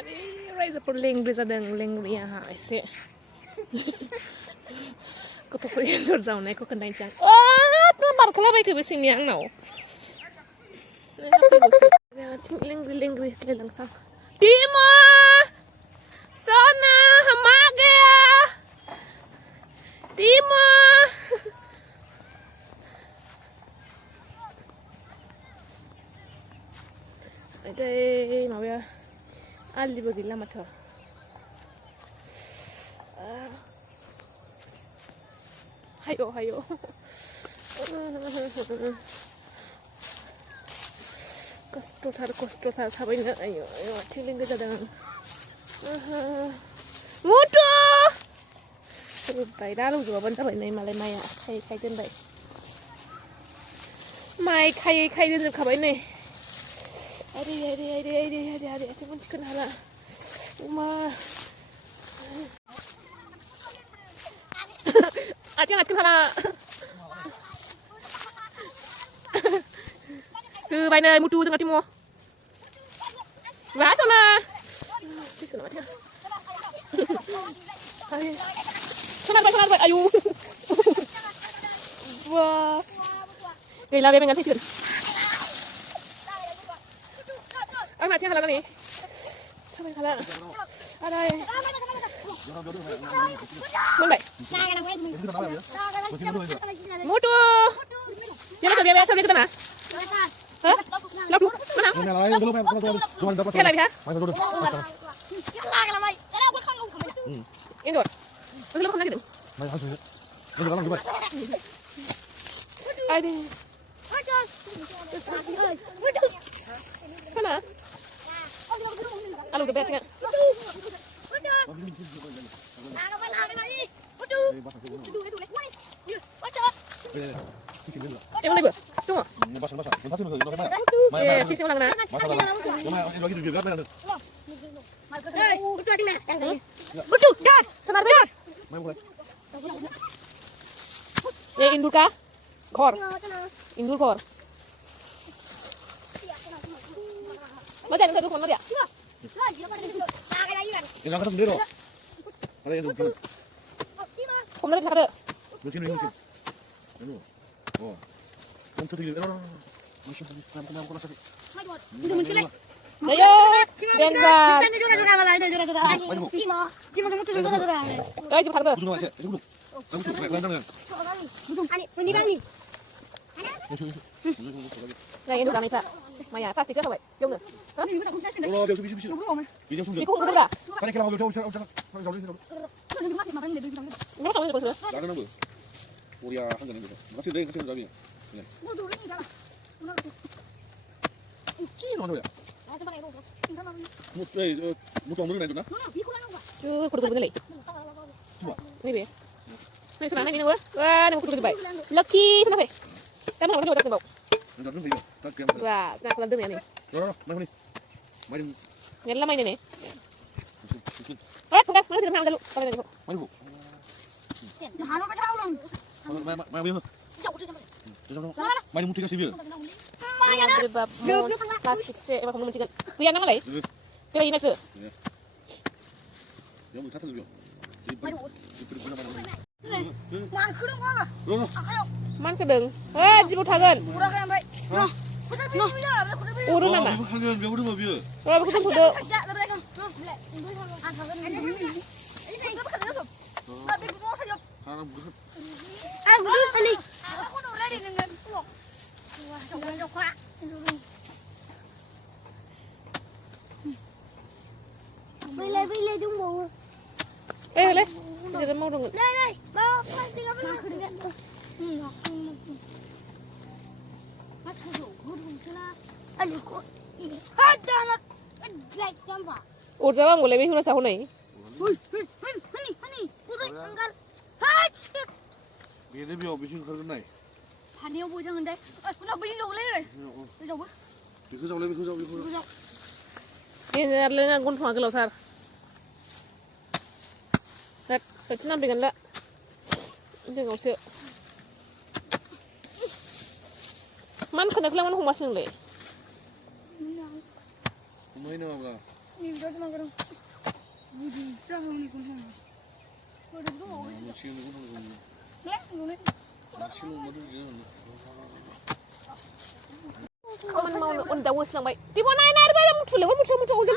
Ani रायजोफोर लेंग्रि जादों लेंग्रियाहा एसे गथ'फोर एन्जर जावनायखौ खोन्थानोसै आं मा बारखोलाबायखो बे सिंनिया आंनाव लेंग्रि लेंग्रि लेलांसां Timo Sona hamaga Timo Đây mà bây giờ Ali bagi lama tuh. Hayo hayo. Kosto thar sabayna ayo ayo chilling ke jadang. Mutu. Bai da lu juga ban sabay nai malai mai khai den bai. Mai khai den jeb khabai nai. Ada, cuma chicken hala. Uma. Acing chicken hala. Từ bài này mutu từng Timo. Vá sao na. Sana bay. Ayu. Wah. Gila be pengen chicken. Ang natin hala ni. Sabay hala. Aray. Mulai. Mutu. Jangan sampai kita na. Hah? Lalu mana? Kaya lagi ha? Enjor. Masih lepas lagi dong. Ada. Mana? Alu gede banget. Yang mana bu? Tunggu. Ya, sisi ulang na. Betul, dar. Sabar, dar. Ya, indur kah? Kor. Indur kor. Macam mana tu kon dia? Yang kata sendiri. Ada yang tu. Kom lagi kata. Mesin. Oh. Kan tu dia. Masih kenapa kau rasa? Itu muncul lagi. Ayo. Jwngha. Sana juga sudah malah ada juga. Timo kamu tu juga sudah. Ayo cepat kata. Duduk aja. Duduk. Kamu tu landang kan? Duduk. Ani, ini. Này em được làm này sao? Mày à, plastic chứ sao vậy? Dùng rồi. Hả? Oh, biar bisa. Ini sudah. Đi cũng được cả. Kan kalau jauh. Nó không được được. Jangan nambah. Mulia hanggan ini. Masih deh, kasih lagi. Ya. Ini mana ya? Mutu dulu nanti na. Chưa, kudu kudu lagi. Ini be. Này sudah này nữa. Wah, này kudu kudu baik. Lucky sana fe. Kamu nak coba tak bau? Nanti dulu ya. Tak kiam. Wah, nak kelan dulu ya nih. Mana ni? Mari. Nyala main ini. Bukan, mana sih dulu. Mari bu. Halo, apa tahu dong? Mari biar. Mari mutu kasih biar. Berbab plastik se, apa kamu mencikan? Kuyan nama lagi? Kira ini se. Yang besar tu biar. Man kering mana? Man kedeng. Jibut hagen. Murah kan baik. Urun nama. Hanggan biar udah biar. Wah, betul betul. Haram berat. Beli. Aku udah ready dengan puak. Wah, coba. Beli dung bù. Lấy. Bây giờ mau đừng. Đây, bao tinggal beli. Aduh, kok ini ada anak like gambar. Udah bang, boleh bihun sahun nih. Hani, kurang anggar. Hah, Biar biar bikin kerja naik. Hani yang boleh jangan deh. Udah bikin jauh lagi. Jauh. Bikin jauh. Ini ada yang gun faham kalau sar. Lihat, macam mana dengan lah. Ini nggak usah. Man kena kelang man humas ni le. Main apa? Nih video cuma gerung. Bisa mau nih kun. Udah dulu mau. Lek, nulis. Kamu mau unda wus lang bay. Di mana ini ada bayam muncul, muncul ujung tu.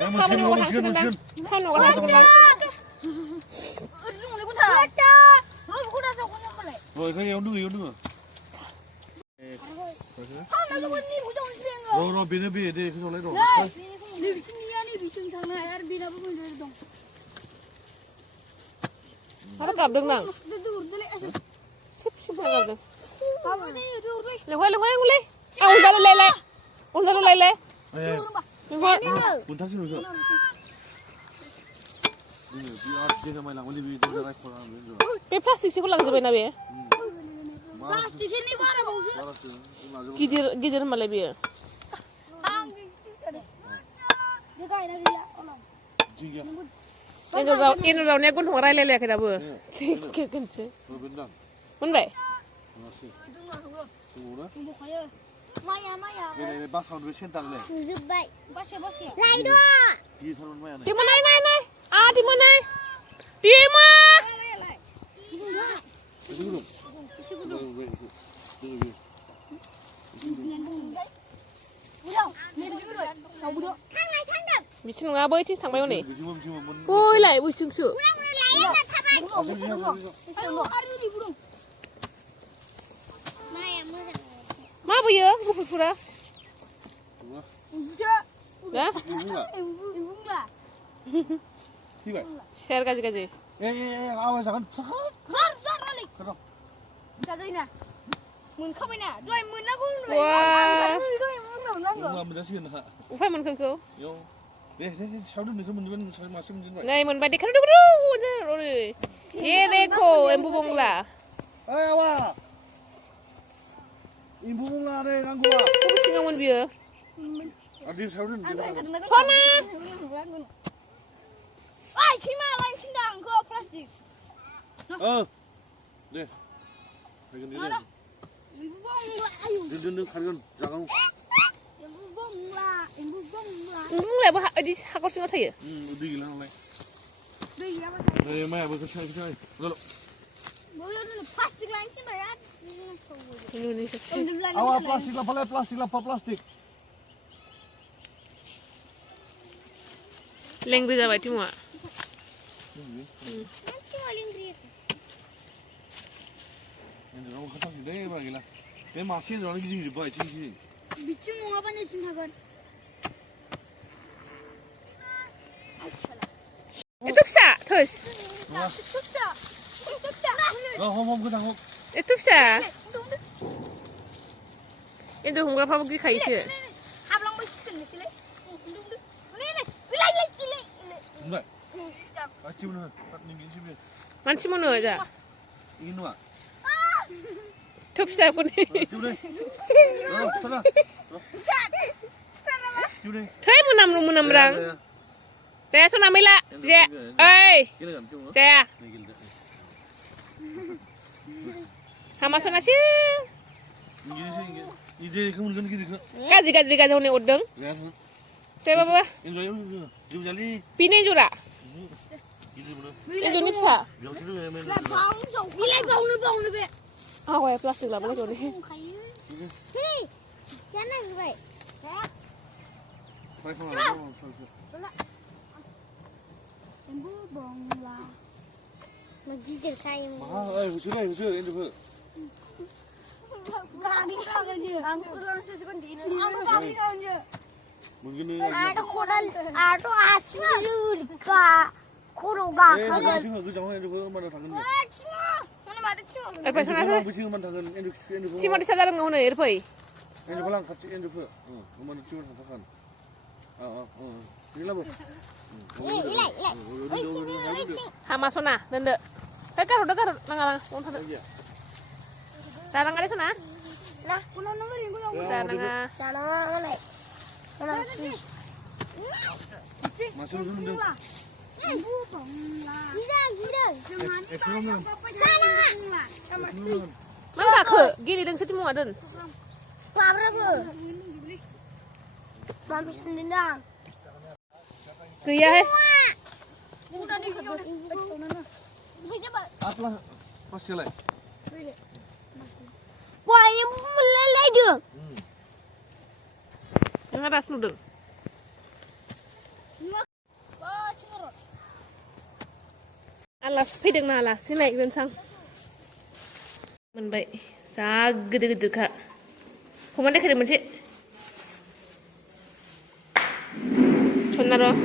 Kamu mau hasil kan? Kamu mau hasil kan? Aduh, kun dah. Lu kun dah kun yang mana? Rồi cái yêu đưa Kamu nak kun ni ujung sini. rồi bên đây bên đây cái chỗ này rồi Nih di sini ya nih di sini sana air bila apa pun dari dong. Ada gab deng nang. Dur dulu asal. Sip gab deng. Kamu ni dur dulu. Lewai ngulai. Ah, udah lele. Udah lele. Lewai. Pun thắt xin rồi đi ở trên này làm cái gì đi ra đây còn làm nữa rồi Cái plastik sih pulang sebenarnya be. Plastik sini mana bau? Gidir malah be. Jaga ini dia. Jwngha Ini rau ni gun horai lele kita be. Kece. rồi bên đằng Mun be. tunggu Maya. đây này bác xong với sen tặng này Zubai. Basi. Lai dua. đi theo luôn mày này Di mana ini? Ah, di mana? Di mana? dulu Bikin ngabai sih sampai mana? 지금 Woi, lai bui sungsu. Ma bu ya, gu pura. Dah? như vậy Share kaji. ê ao 잠깐 Mun không nè, rồi mun nó cũng Wah. mà mình đã xin hả Ufai mun kengko. yo đây sao được mình mà xem trên vậy Nai mun bai dekat dulu. Ye dekho, embu bongla. ê wa embu bongla đây đang qua Aku singa mun biar. đi sao được Sana. Ai, cima lain sindang ke plastik. đây đây Ibu bongla, ayo. đừng khăn jangan Ibu bongla. Bongla ba di hakor singa thai. đi lang này Đây apa? đây mày vừa cái rồi Boleh dulu plastik lain sini ya. Indonesia. awa plastik lah plastik Leng bisa bai timua. Nanti paling dia. Ini orang kata sih deh bagaimana? Ini masih orang lagi jadi baik sih. Bicu mau apa nih cinakan? Itu bisa, terus. Susah. Hom kita hom. Itu bisa. Itu hongga apa bagi kai sih? Hablang bersih ni sila. Ni. Bilai. Enggak. Kacau nih, tak nih sih be. Manci mana aja? Ini nuah. Itu bisa pun. Kacau deh. Sana. Kacau deh. Thay munam rang. Saya so namila. Je. Oi. Kira kan cuma. Saya. Hama so nasi. Ini sih. Ini kamu kan gitu kan? Gaji hone udeng. Ya. Saya bapa. Enjoy jauh jali. Pine jura. Gitu bener. Itu ni bisa. Jauh situ ya men. Bilai bau ni be. Ah, wah plastik lah boleh ni. Hei, jangan baik. Baik mana? Embu bongla. Lagi terkait. Sudah ini tu. Kaki dia. Aku orang sesukan di ini. Aku kaki dia. Mungkin ni. Ada koral, ada acma juga. Kuruga. Cuma jangan itu mana tangan. Acma. Mana ada cima. Apa sana? Bucing mana tangan ini. Cima di sadar ngau ni erpai. Ini pulang kacik ini tu. Mana cuma tangan. Ini lah bu. Ilai. Hama so na, nende. Dekat nangalang. Darang ada sana. Nah, kuno nomor yang kuno. Darang. Sana mana? Mana? Masuk dulu. Embu bongla. Gidang. Sana. Mana ke? Gini deng semua den. Apa bu? Mampir sendiri. Gaya. Udah nih kita udah. Apa pasti lah. Wah, yang meleleh dia. Yang atas noodle. Wah, cemurut. Alas fैदों ना आलासि नायगोन सां मोनबाय जा गिदिर-गिदिरखा हमनानै देखायदो मोनसे सनना र'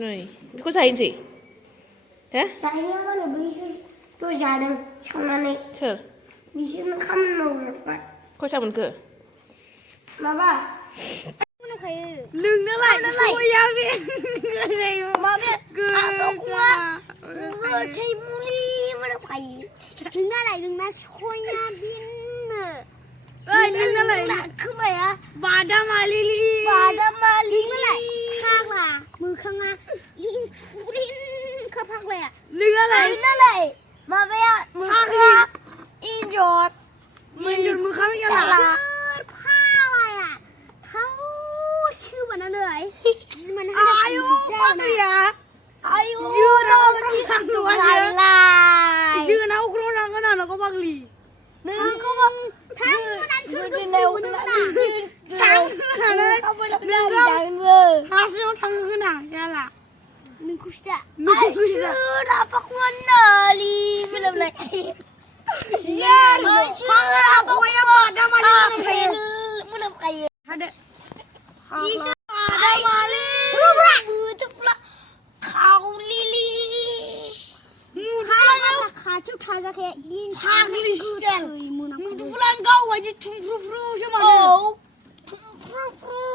नै बेखौ जाहैनोसै दे Saya mana bisa tuh jaudwng sama nih. सोर Bisa kamu mau berapa? खयथा मोनखो Mama. Đừng nó lại thôi ya biết người này mà biết không quá thấy muli mà nó phải đừng nó lại đừng nó thôi ya biết ơi đừng nó lại cứ vậy á bà đam mà lili nó lại khác là mưa không à in chú in khắp khác vậy à đừng nó lại mà bây giờ mưa khác in rồi mưa không như làชื่อมันอะไรมันอายุมากเลยอ่ะอายุชื่อเราที่ทำตัวชื่อเราครูรังกันนะเราก็บังลีนึงก็บังทั้งนั้นชื่อก็เร็วนะทั้งนั้นนึงเราหาซื้อทั้งกันนะใช่ละนึงคุชตะชื่อเราพักวันนาลีไม่รู้เลยเย้ชื่อเราพักวันนาลีไม่รู้ใครada Isa ada mali. Betul pula. Kau lili. Mudah kacau taza kayak ini. Haglister. Mudah pula kau aja tumpru-pru sama dia. Oh, tumpru-pru.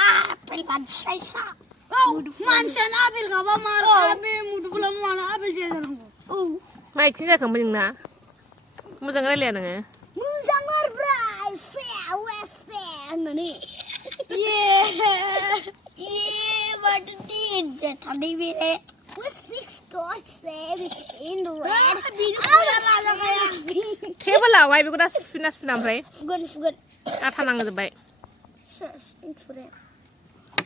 Apel kan saya. Oh, mansan apel kau marah apel. Mudah pula mana apel dia orang. Oh. Mai sini kan bening na. Muzang rela nanga. Muzang berai. Saya western ni. Yeah, but the danger tadi bile. With six scotch there in the red. Kebal lah, why because that's finam right? Good. Apa nang sebaik? Shush, intro.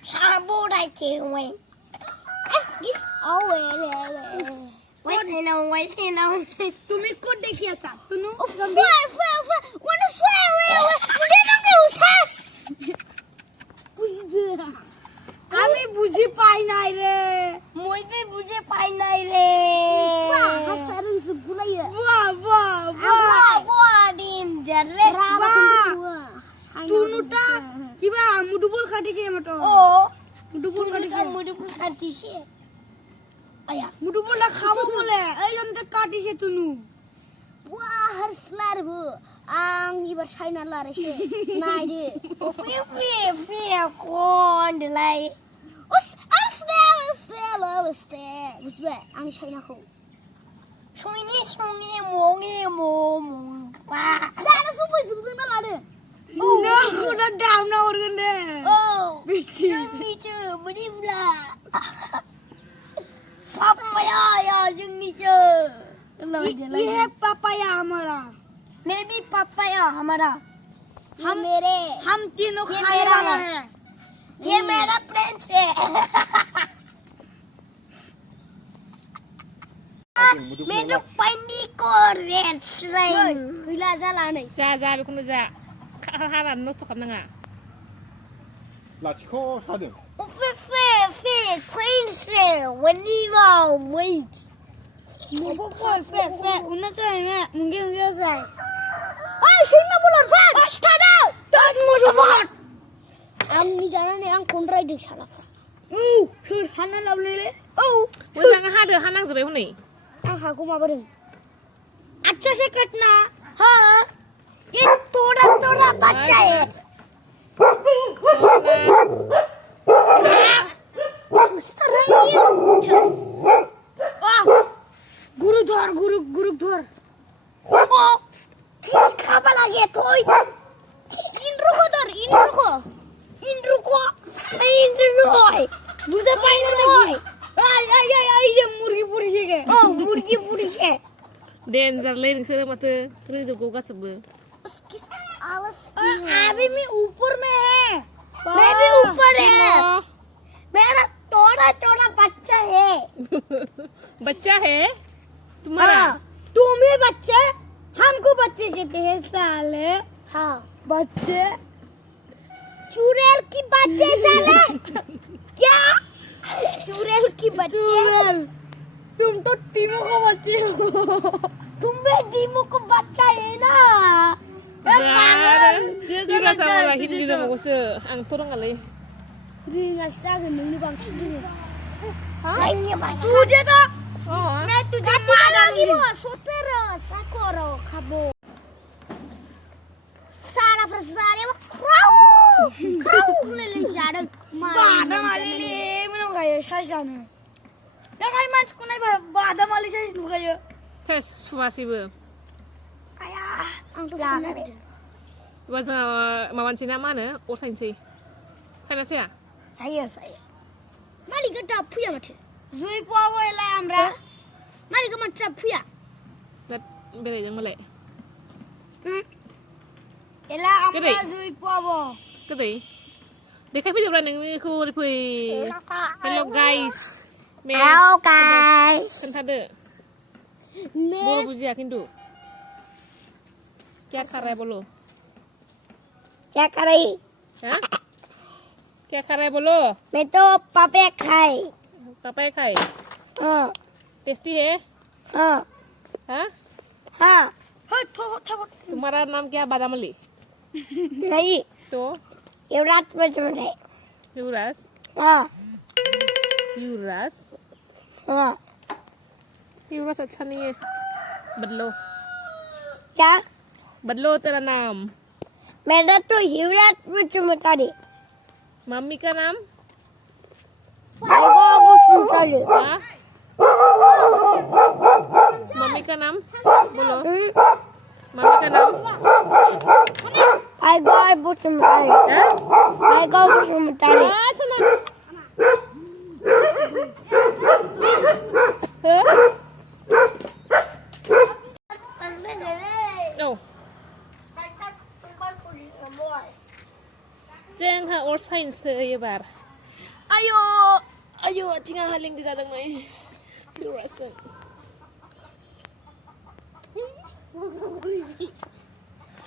Sabu dah cewek. Eskis awal. Why say no? Tumi kau dekhi asa, tunu? Wah, wanna swear? Mungkin nak usas. আমি বুঝি পাই নাই রে মই বে বুঝে পাই নাই রে বাহ হাসারুন সে বুলাইয়া বাহ দিন জারে বাহ তুনুটা কিবা মুডুবল খাটিছে মটো ও মুডুবল খাটিছে আয়া মুডুবলটা খাবো বলে এই জন্য কাটিছে তুনু বাহ হাসলার বু Ang ibar China larishe naide fi kon delay us usbe ang China ko shuni mo pa sana supu zubu na lade no udah down na organ de oh bici beri bula papaya ya jengni je ये papaya हमारा मैं भी papaya हमारा हम तीनों खाने वाला है ये मेरा फ्रेंड्स है मैं तो पानी को रेड स्ट्राइक हिला जाला नहीं जा बेखौनो जा हानानै नस्थ' खालामनाङा लाथिख' सादों फे friends when you are wait Fe, una saya mungkin saya. Sini bulan Fe, tada. Tak mau bulan. Ami jalan ni ang kontrai di sana. Hana lablele. Muzang hada hanang sebaik huni. Ang aku mau beri. अच्छा से कटना. हाँ. ये थोड़ा बच्चा है. गुरुद्वार खाबा लगे कोई इंद्र को बुझा पाइने नहीं आई ये मुर्गी पूरी है डेन्जर ले नोंसोर माथो रोजोबगौ गासैबो अभी मैं ऊपर में है मैं भी ऊपर है मेरा बच्चा है तुम्हारा? तुम ही बच्चे, हमको बच्चे कहते हैं साले। हाँ बच्चे, चुड़ैल की बच्चे साले। क्या चुड़ैल की बच्चे? चुड़ैल, तुम तो टीमो को बच्चे हो। तुम भी टीमो को बच्चा है ना? Tidak sama lah Hindi juga mau se, ang turun kali. Ringan saja nunggu bangkit dulu. Kayaknya batu dia tak? Oh, मैं तुझे मार दूंगी। सोतेर साकोरो खाबो। साला प्रसाद वो क्राउ ले ले जाड़ बादाम वाली ले मैंने खाया शाशाने। या कहीं मैं चुका नहीं बादाम वाली शाश नुखाया। tes suasi be. Ayah, angkat sana. Wajah mawan Cina mana? Orang sih. Sana sih ya? Saya. Mali kita punya macam. Zui puawo elai amra. Mari ke macam punya. Dat bela yang malay. Elai amra zui puawo. Kedai. Dekat video orang yang aku reply. Hello guys. Hello guys. Kan ada. Bolo bujia kindu. Kya karai bolo? क्या कर रही? हाँ? क्या खा रहे बोलो? मैं तो पापे खाई। पापा खाए? हाँ। टेस्टी है? हाँ। हाँ? हाँ। तुम्हारा नाम क्या बादामली? नहीं। तो? युवराज बचमन है। युवराज? हाँ। युवराज? हाँ। युवराज अच्छा नहीं है। बदलो। क्या? बदलो तेरा नाम। मेरा तो युवराज बचमन है। मम्मी का नाम? हाँ? मम्मी का नाम बोलो। मम्मी का नाम? सुना। Jwngha or science ये बार. Ayo, ayo, Jwngha haling di jaudwng nih. Durasan.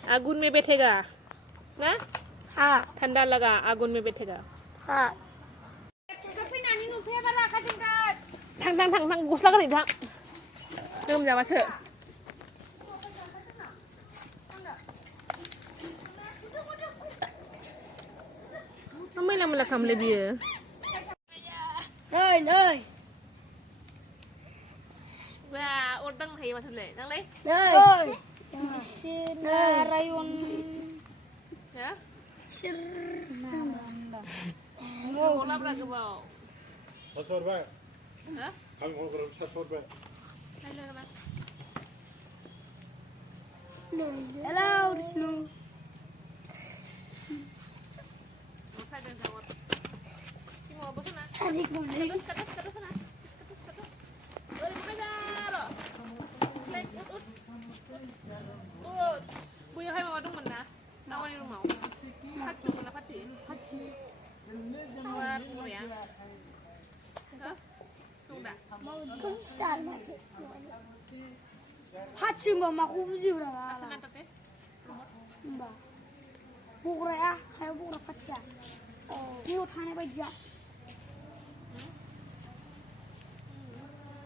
आगुन में बैठेगा, ना? हाँ। ठंडा लगा, आगुन में बैठेगा. हाँ। Thang, gusla kan thang. Belum jawab se. Kamu yang melakam lebih ya? Nơi. Wah, ordang hay macam le, nang le? Nơi. Rayon. Ya? Bola berapa bau? Pasor baik. Hah? Kami mau kerja pasor baik. Hello, Wisnu. Tarik boleh. Punya kayak mama dong mana? Nawan di rumah. Paci mana paci? Paci. Nawan umur ya. Hah? Sudah. Kau start macam. Paci mama aku buji berapa? Senang tak? Mbak. Bukan ya, kayak bukan paci. Oh, ini uthane baja.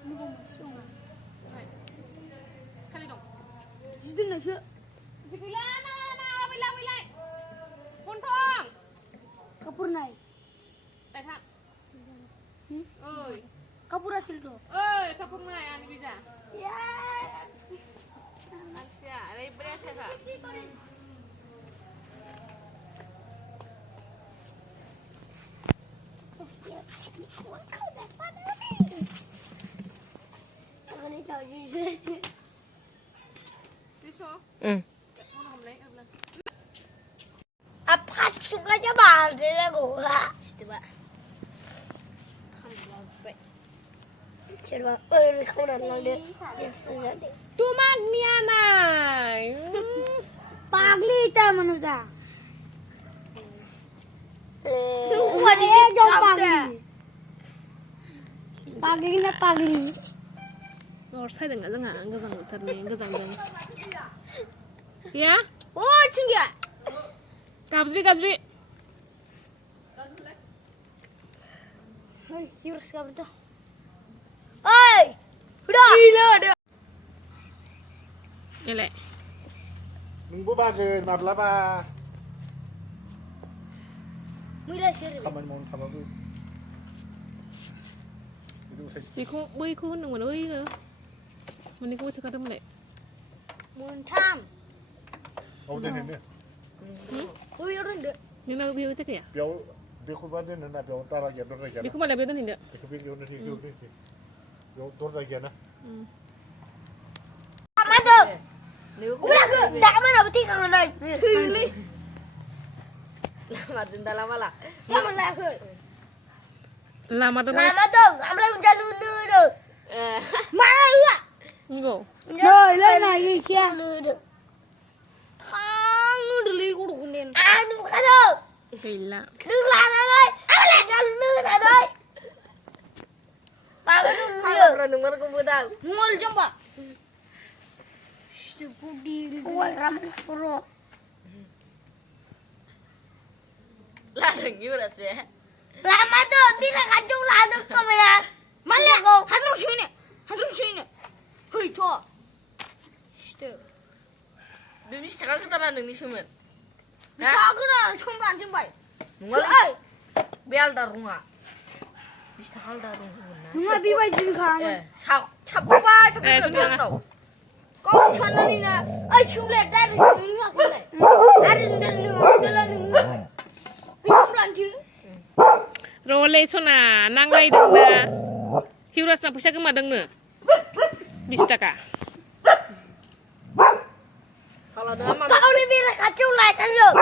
Ini kau masuk nggak? Kali dong. Jadi nasi. Bila, bila. Kuntong. Kapur naik. Tak. Oi. Kapur hasil tu. Oi, kapur naik ani bisa. Ya. Asia, ada berapa kak? Apa sukanya bahar dia gua? Coba. Coba, kau nak lihat dia. Tu magniana. Pagli ita manusia. Wah dia jom pagli. Paglinya pagli. Or saya dengar Jwngha gazang terni gazang dong. Ya? Oh, cingga. Gabri. Hai, yurus kabur tuh. Oi, udah. Gila dia. Ele. Minggu baje mablaba. Mudah sih. Kaman mau kamu tuh. Itu saya Bui ku nang mana ui ke? Mana ku cakap dong le. Muntang. udah ini. Ui, udah deh. Ni nak bui cakap ya? Biau dia ku baje nana biau tara ya dorga ya. Di ku mana betul ni dak? Itu biau nanti biau ni. Biau dorga ya na. Apa tuh? Udah ke, tak mana betul kau nak. Tuli. Lama denda lama lah. Kamu nak ke? Lama tu nak. Lama tuh, kamu lagi jalan dulu tuh. Mana iya? Ni go. Lah nak iya dulu. Hang dulu aku kunin. Anu kado. Gila. Đừng làm anh ơi, anh làm cho lư này thôi. Bà cái đừng Kalau lừa. pernah dengar kemudian. Ngồi trong bà. Ôi, rắm pro. Lah dengar ras ya. Làm mà tôi biết là cả chung làm được camera. Mà lẹ, hắn không suy nè. Hửi thua. Bibis cakap kita nandeng ni semua. Sao cứ là không làm trên bảy. Nunggal Ơi, biar darunga. Bisa hal darunga. nhưng mà bị bảy chân kháng. Sao ba Eh, sudah. tau. Con chân nó đi nè. Ơi, chung lẹ ra được chứ nữa cái này. Anh đừng nữa. Vì không làm chứ. Role sona nang lai dong na. Hiuras na pusaka madang na. 20 taka. Kalau dengan mama Cậu đi biết là cả chung lại sao được.